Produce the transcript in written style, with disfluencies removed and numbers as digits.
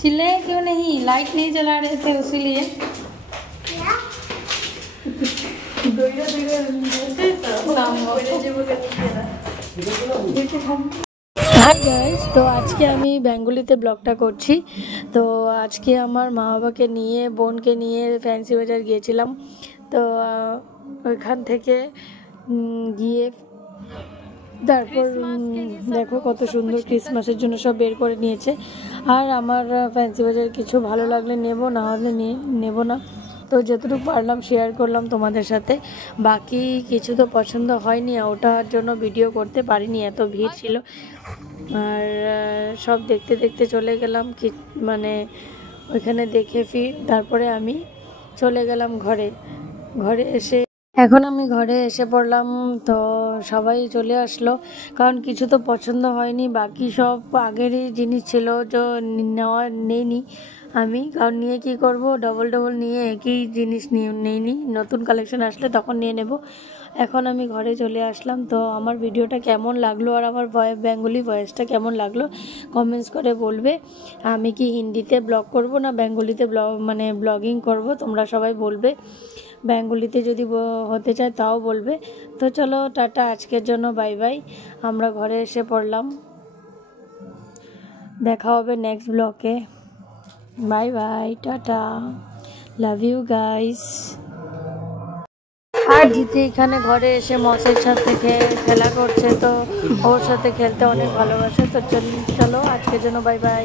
चिल्लाए क्यों नहीं? लाइट नहीं जला रहे थे इसीलिए। हाय गाइस, तो आज के আমি বেঙ্গলিতে ব্লগটা করছি। তো আজকে আমার মা বাবাকে নিয়ে বোনকে নিয়ে ফ্যান্সি বাজার গিয়েছিলাম। তো ওইখান থেকে গিয়ে তারপর দেখো কত সুন্দর ক্রিসমাসের জন্য সব বের করে নিয়েছে। আর আমার ফ্যান্সি বাজার কিছু ভালো লাগলে নেব, না হলে নেব না। তো যতটুকু পারলাম শেয়ার করলাম তোমাদের সাথে। বাকি কিছু তো পছন্দ হয়নি, ওটার জন্য ভিডিও করতে পারিনি, এত ভিড় ছিল। আর সব দেখতে দেখতে চলে গেলাম কি মানে ওইখানে দেখে তারপরে আমি চলে গেলাম ঘরে এসে এখন আমি ঘরে এসে পড়লাম। তো সবাই চলে আসলো, কারণ কিছু তো পছন্দ হয়নি, বাকি সব আগেরই জিনিস ছিল যে নেওয়া নেইনি আমি, কারণ নিয়ে কি করব, ডবল নিয়ে একই জিনিস নেইনি, নতুন কালেকশন আসলে তখন নিয়ে নেব। এখন আমি ঘরে চলে আসলাম। তো আমার ভিডিওটা কেমন লাগলো আর আমার বেঙ্গলি ভয়েসটা কেমন লাগলো কমেন্টস করে বলবে। আমি কি হিন্দিতে ব্লগ করব না বেঙ্গলিতে ব্লগিং করব, তোমরা সবাই বলবে। বেঙ্গলিতে যদি হতে চায় তাও বলবে। তো চলো টাটা, আজকের জন্য বাই বাই। আমরা ঘরে এসে পড়লাম, দেখা হবে নেক্সট ব্লগে। Bye bye, tata, love you guys. আর জিতে এখানে ঘরে এসে মসের সাথে খেলা করছে, তো ওর সাথে খেলতে অনেক ভালোবাসে। তো চলো আজকের জন্য বাই বাই।